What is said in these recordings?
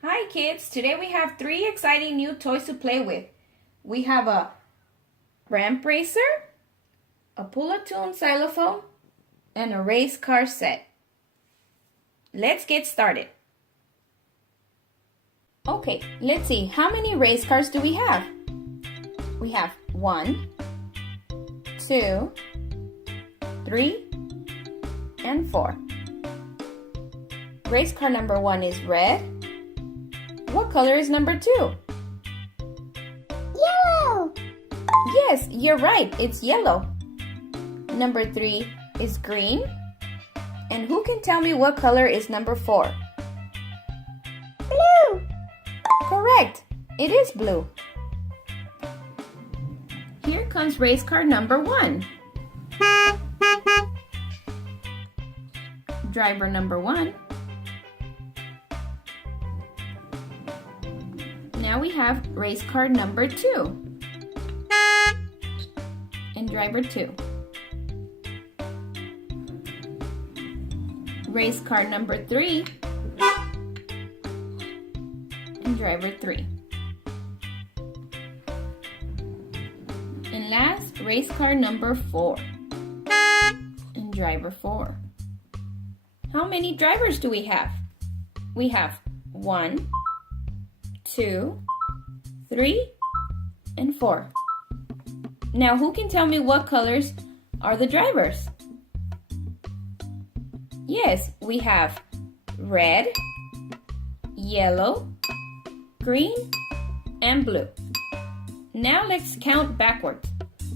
Hi kids, today we have 3 exciting new toys to play with. We have a ramp racer, a pull-a-tune xylophone, and a race car set. Let's get started. Okay, let's see, how many race cars do we have? We have 1, 2, 3, and 4. Race car number 1 is red. What color is number 2? Yellow! Yes, you're right, it's yellow. Number 3 is green. And who can tell me what color is number 4? Blue! Correct, it is blue. Here comes race car number 1. Driver number 1. Now we have race car number 2 and driver 2. Race car number 3 and driver 3. And last, race car number 4 and driver 4. How many drivers do we have? We have 1, 2, 3, and 4. Now, who can tell me what colors are the drivers? Yes, we have red, yellow, green, and blue. Now let's count backwards.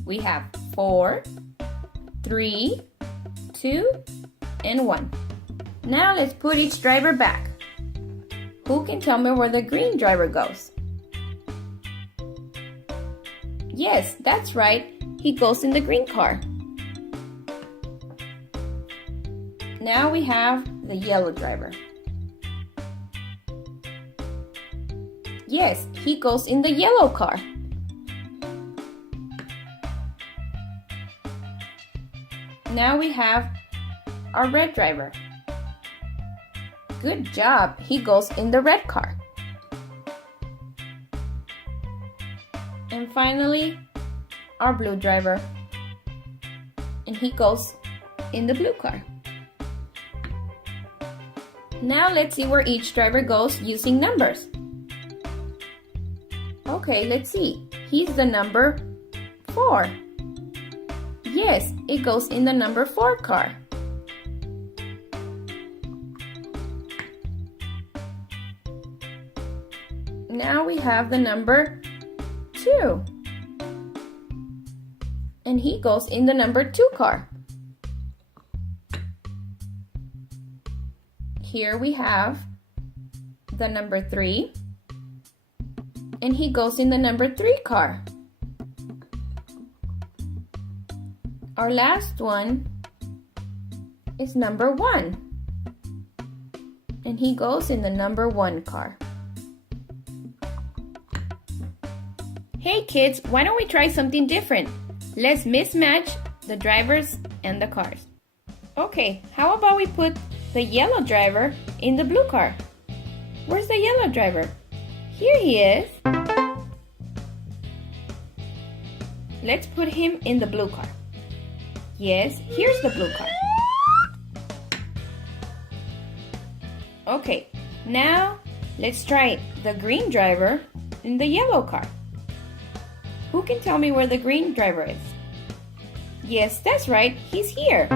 We have 4, 3, 2, and 1. Now let's put each driver back. Who can tell me where the green driver goes? Yes, that's right. He goes in the green car. Now we have the yellow driver. Yes, he goes in the yellow car. Now we have our red driver. Good job, he goes in the red car. And finally, our blue driver. And he goes in the blue car. Now let's see where each driver goes using numbers. Okay, let's see. He's the number 4. Yes, it goes in the number 4 car. Now we have the number 2. And he goes in the number 2 car. Here we have the number 3. And he goes in the number 3 car. Our last one is number 1. And he goes in the number 1 car. Hey kids, why don't we try something different? Let's mismatch the drivers and the cars. Okay, how about we put the yellow driver in the blue car? Where's the yellow driver? Here he is. Let's put him in the blue car. Yes, here's the blue car. Okay, now let's try the green driver in the yellow car. Who can tell me where the green driver is? Yes, that's right, he's here.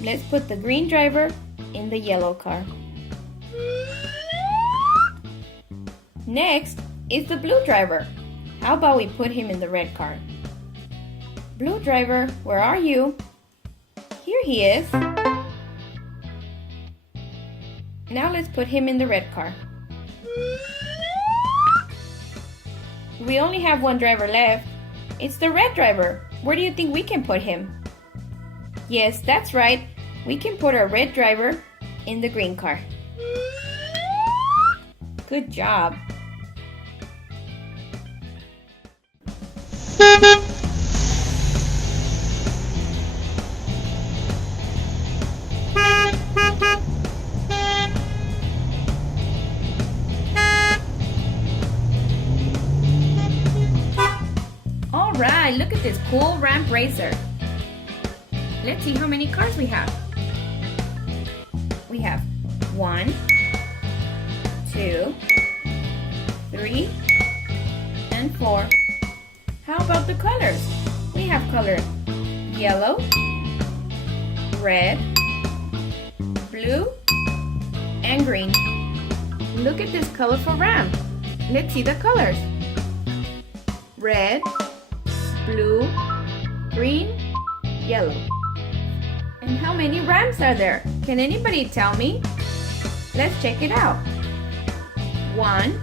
Let's put the green driver in the yellow car. Next is the blue driver. How about we put him in the red car? Blue driver, where are you? Here he is. Now let's put him in the red car. We only have one driver left. It's the red driver. Where do you think we can put him? Yes, that's right. We can put our red driver in the green car. Good job. All right, look at this cool ramp racer. Let's see how many cars we have. We have 1, 2, 3, and 4. How about the colors? We have color yellow, red, blue, and green. Look at this colorful ramp. Let's see the colors. Red, blue, green, yellow. And how many ramps are there? Can anybody tell me? Let's check it out. 1,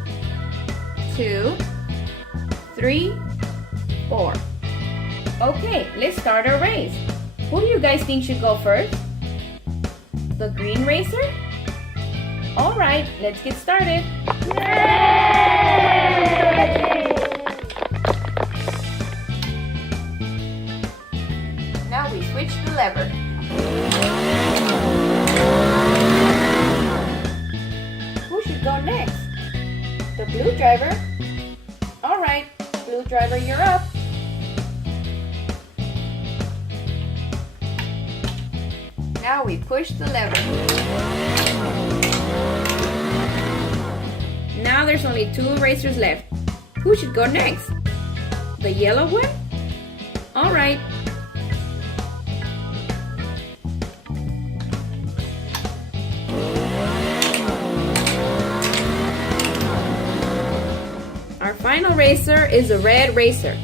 2, 3, 4. Okay, let's start our race. Who do you guys think should go first? The green racer? All right, let's get started. Yay! Now we switch the lever. Who should go next? The blue driver. All right, blue driver, you're up. Now we push the lever. Now there's only 2 racers left. Who should go next? The yellow one? All right. Our final racer is a red racer.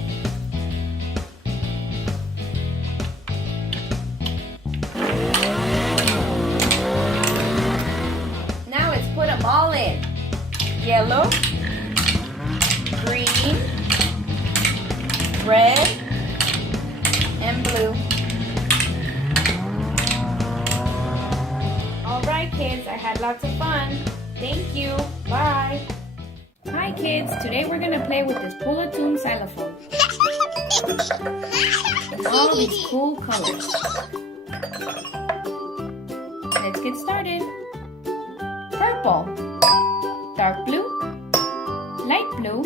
Now let's put them all in. Yellow, green, red, and blue. All right, kids, I had lots of fun. Thank you. Bye. Hi, kids. Today we're going to play with this pull-a-tune xylophone. And all these cool colors. Let's get started. Purple. Dark blue, light blue,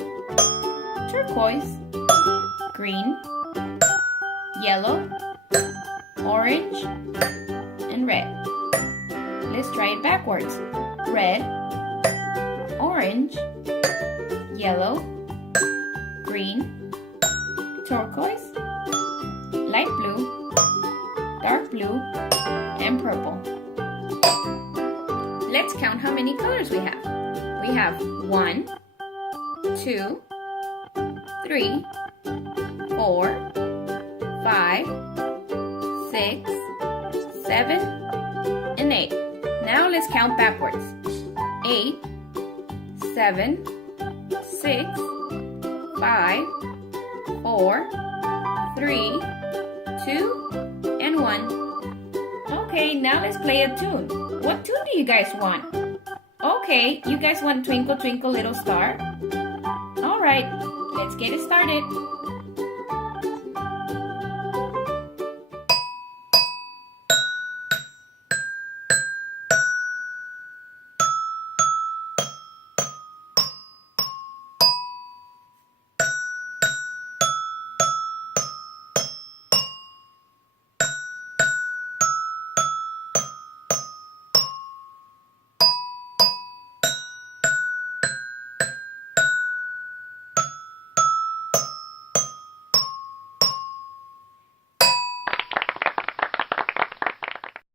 turquoise, green, yellow, orange, and red. Let's try it backwards. Red, orange, yellow, green, turquoise, light blue, dark blue, and purple. Let's count how many colors we have. We have 1, 2, 3, 4, 5, 6, 7, and 8. Now let's count backwards. 8, 7, 6, 5, 4, 3, 2, and 1. Okay, now let's play a tune. What tune do you guys want? Okay, you guys want Twinkle Twinkle Little Star? Alright, let's get it started.